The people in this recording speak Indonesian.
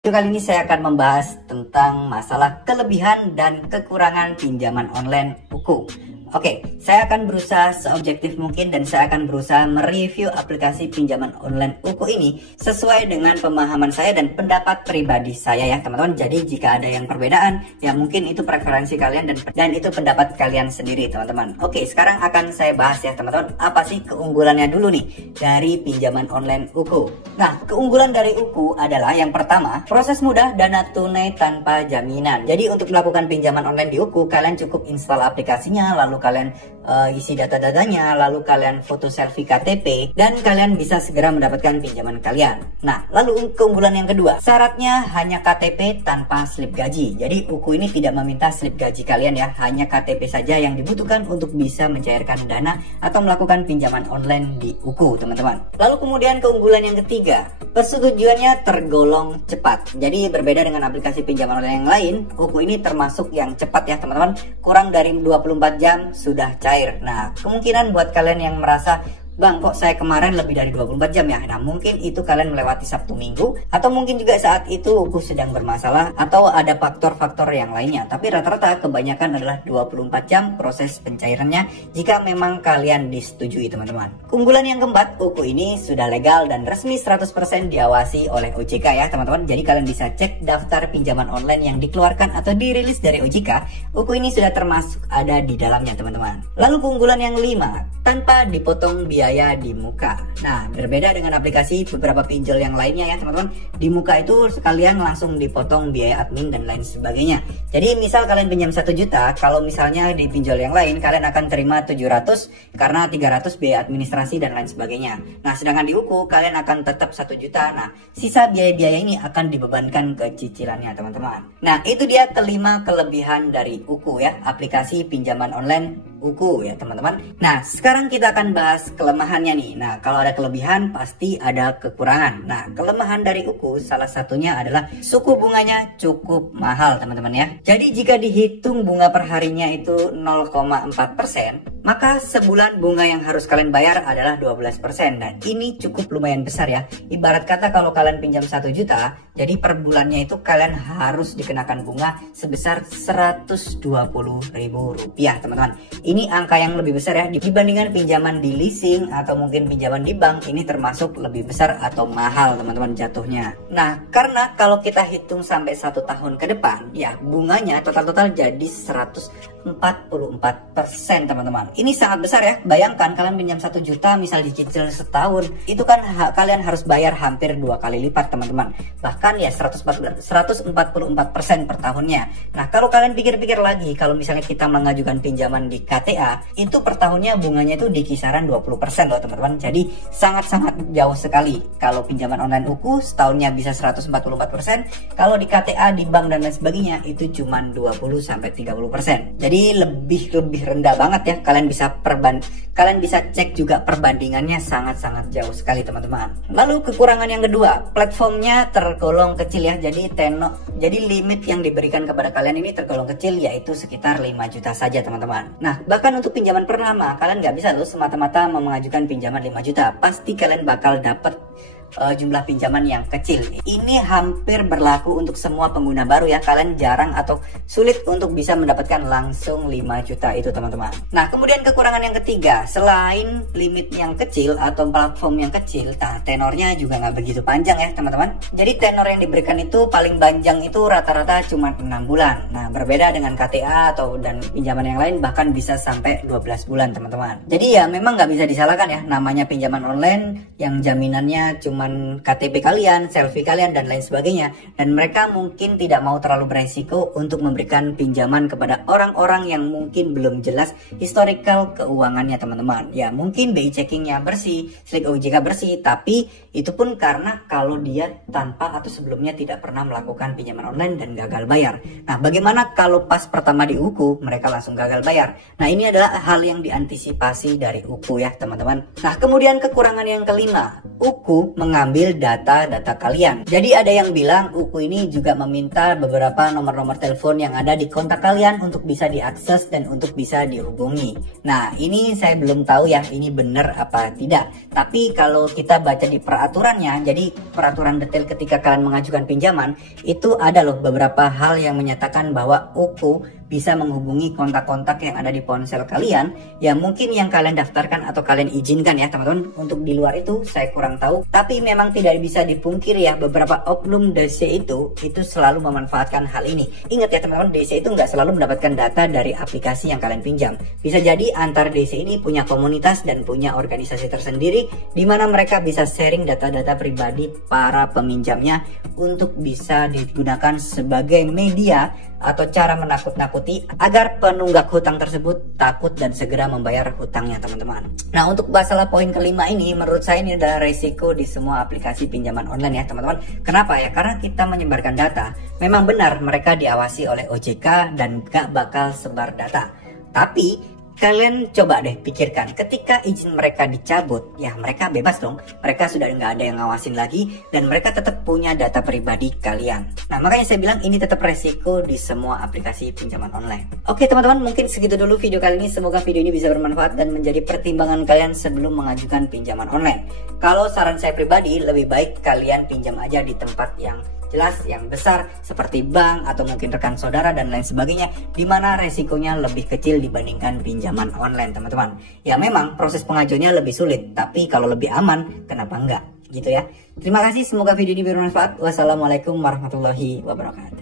Video kali ini saya akan membahas tentang masalah kelebihan dan kekurangan pinjaman online UKU. Oke, saya akan berusaha seobjektif mungkin dan saya akan berusaha mereview aplikasi pinjaman online UKU ini sesuai dengan pemahaman saya dan pendapat pribadi saya ya teman-teman. Jadi jika ada yang perbedaan, ya mungkin itu preferensi kalian dan itu pendapat kalian sendiri teman-teman. Oke, sekarang akan saya bahas ya teman-teman, apa sih keunggulannya dulu nih dari pinjaman online UKU. Nah, keunggulan dari UKU adalah yang pertama, proses mudah, dana tunai tanpa jaminan. Jadi untuk melakukan pinjaman online di UKU, kalian cukup install aplikasinya, lalu kalian isi data-datanya, lalu kalian foto selfie KTP, dan kalian bisa segera mendapatkan pinjaman kalian. Nah, lalu keunggulan yang kedua, syaratnya hanya KTP tanpa slip gaji. Jadi UKU ini tidak meminta slip gaji kalian ya, hanya KTP saja yang dibutuhkan untuk bisa mencairkan dana atau melakukan pinjaman online di UKU teman-teman. Lalu kemudian keunggulan yang ketiga, persetujuannya tergolong cepat. Jadi berbeda dengan aplikasi pinjaman online yang lain, UKU ini termasuk yang cepat ya teman-teman, kurang dari 24 jam sudah cair. Nah, kemungkinan buat kalian yang merasa, Bang, kok saya kemarin lebih dari 24 jam ya? Nah, mungkin itu kalian melewati Sabtu Minggu, atau mungkin juga saat itu UKU sedang bermasalah, atau ada faktor-faktor yang lainnya. Tapi rata-rata kebanyakan adalah 24 jam proses pencairannya jika memang kalian disetujui teman-teman. Keunggulan yang keempat, UKU ini sudah legal dan resmi 100% diawasi oleh OJK ya teman-teman. Jadi kalian bisa cek daftar pinjaman online yang dikeluarkan atau dirilis dari OJK. UKU ini sudah termasuk ada di dalamnya teman-teman. Lalu keunggulan yang kelima, tanpa dipotong biaya di muka. Nah, berbeda dengan aplikasi beberapa pinjol yang lainnya ya teman-teman. Di muka itu sekalian langsung dipotong biaya admin dan lain sebagainya. Jadi misal kalian pinjam 1 juta, kalau misalnya di pinjol yang lain kalian akan terima 700 karena 300 biaya administrasi dan lain sebagainya. Nah, sedangkan di UKU kalian akan tetap 1 juta. Nah, sisa biaya-biaya ini akan dibebankan ke cicilannya teman-teman. Nah, itu dia kelima kelebihan dari UKU ya, aplikasi pinjaman online UKU ya teman-teman. Nah, sekarang kita akan bahas kelemahannya nih. Nah, kalau ada kelebihan pasti ada kekurangan. Nah, kelemahan dari UKU salah satunya adalah suku bunganya cukup mahal teman-teman ya. Jadi jika dihitung bunga per harinya itu 0,4%, maka sebulan bunga yang harus kalian bayar adalah 12%. Nah, ini cukup lumayan besar ya. Ibarat kata kalau kalian pinjam 1 juta, jadi per bulannya itu kalian harus dikenakan bunga sebesar Rp120.000 teman-teman. Ini angka yang lebih besar ya dibandingkan pinjaman di leasing atau mungkin pinjaman di bank. Ini termasuk lebih besar atau mahal teman-teman jatuhnya. Nah, karena kalau kita hitung sampai 1 tahun ke depan, ya bunganya total jadi 144% teman-teman. Ini sangat besar ya. Bayangkan kalian pinjam 1 juta misal dicicil setahun, itu kan kalian harus bayar hampir 2 kali lipat teman-teman. Bahkan ya 144% per tahunnya. Nah, kalau kalian pikir-pikir lagi, kalau misalnya kita mengajukan pinjaman di KTA, itu per tahunnya bunganya itu di kisaran 20% loh teman-teman. Jadi sangat-sangat jauh sekali. Kalau pinjaman online UKU setahunnya bisa 144%, kalau di KTA, di bank dan lain sebagainya itu cuma 20-30%. Jadi lebih rendah banget ya. Kalian bisa cek juga perbandingannya sangat-sangat jauh sekali teman-teman. Lalu kekurangan yang kedua, platformnya tergolong kecil ya. Jadi limit yang diberikan kepada kalian ini tergolong kecil, yaitu sekitar 5 juta saja teman-teman. Nah, bahkan untuk pinjaman pertama kalian nggak bisa loh semata-mata mengajukan pinjaman 5 juta. Pasti kalian bakal dapat jumlah pinjaman yang kecil. Ini hampir berlaku untuk semua pengguna baru ya. Kalian jarang atau sulit untuk bisa mendapatkan langsung 5 juta itu teman-teman. Nah, kemudian kekurangan yang ketiga, selain limit yang kecil atau platform yang kecil, tenornya juga nggak begitu panjang ya teman-teman. Jadi tenor yang diberikan itu paling panjang itu rata-rata cuma 6 bulan. Nah, berbeda dengan KTA dan pinjaman yang lain bahkan bisa sampai 12 bulan teman-teman. Jadi ya memang nggak bisa disalahkan ya, namanya pinjaman online yang jaminannya cuma KTP kalian, selfie kalian dan lain sebagainya, dan mereka mungkin tidak mau terlalu beresiko untuk memberikan pinjaman kepada orang-orang yang mungkin belum jelas historical keuangannya teman-teman. Ya mungkin BI checkingnya bersih, slip OJK bersih, tapi itu pun karena kalau dia tanpa atau sebelumnya tidak pernah melakukan pinjaman online dan gagal bayar. Nah, bagaimana kalau pas pertama di UKU mereka langsung gagal bayar? Nah, ini adalah hal yang diantisipasi dari UKU ya teman-teman. Nah, kemudian kekurangan yang kelima, UKU mengambil data-data kalian. Jadi ada yang bilang UKU ini juga meminta beberapa nomor-nomor telepon yang ada di kontak kalian untuk bisa diakses dan untuk bisa dihubungi. Nah, ini saya belum tahu ya ini benar apa tidak. Tapi kalau kita baca di peraturannya, jadi peraturan detail ketika kalian mengajukan pinjaman, itu ada loh beberapa hal yang menyatakan bahwa UKU bisa menghubungi kontak-kontak yang ada di ponsel kalian yang mungkin yang kalian daftarkan atau kalian izinkan ya teman-teman. Untuk di luar itu saya kurang tahu, tapi memang tidak bisa dipungkiri ya, beberapa oknum DC itu selalu memanfaatkan hal ini. Ingat ya teman-teman, DC itu nggak selalu mendapatkan data dari aplikasi yang kalian pinjam. Bisa jadi antar DC ini punya komunitas dan punya organisasi tersendiri di mana mereka bisa sharing data-data pribadi para peminjamnya untuk bisa digunakan sebagai media atau cara menakut-nakuti agar penunggak hutang tersebut takut dan segera membayar hutangnya teman-teman. Nah, untuk masalah poin kelima ini menurut saya ini adalah resiko di semua aplikasi pinjaman online ya teman-teman. Kenapa ya? Karena kita menyebarkan data. Memang benar mereka diawasi oleh OJK dan gak bakal sebar data. Tapi kalian coba deh pikirkan, ketika izin mereka dicabut, ya mereka bebas dong. Mereka sudah nggak ada yang ngawasin lagi dan mereka tetap punya data pribadi kalian. Nah, makanya saya bilang ini tetap resiko di semua aplikasi pinjaman online. Oke teman-teman, mungkin segitu dulu video kali ini. Semoga video ini bisa bermanfaat dan menjadi pertimbangan kalian sebelum mengajukan pinjaman online. Kalau saran saya pribadi, lebih baik kalian pinjam aja di tempat yang jelas, yang besar seperti bank atau mungkin rekan saudara dan lain sebagainya, di mana resikonya lebih kecil dibandingkan pinjaman online teman-teman. Ya memang proses pengajuannya lebih sulit, tapi kalau lebih aman kenapa enggak gitu ya. Terima kasih, semoga video ini bermanfaat. Wassalamualaikum warahmatullahi wabarakatuh.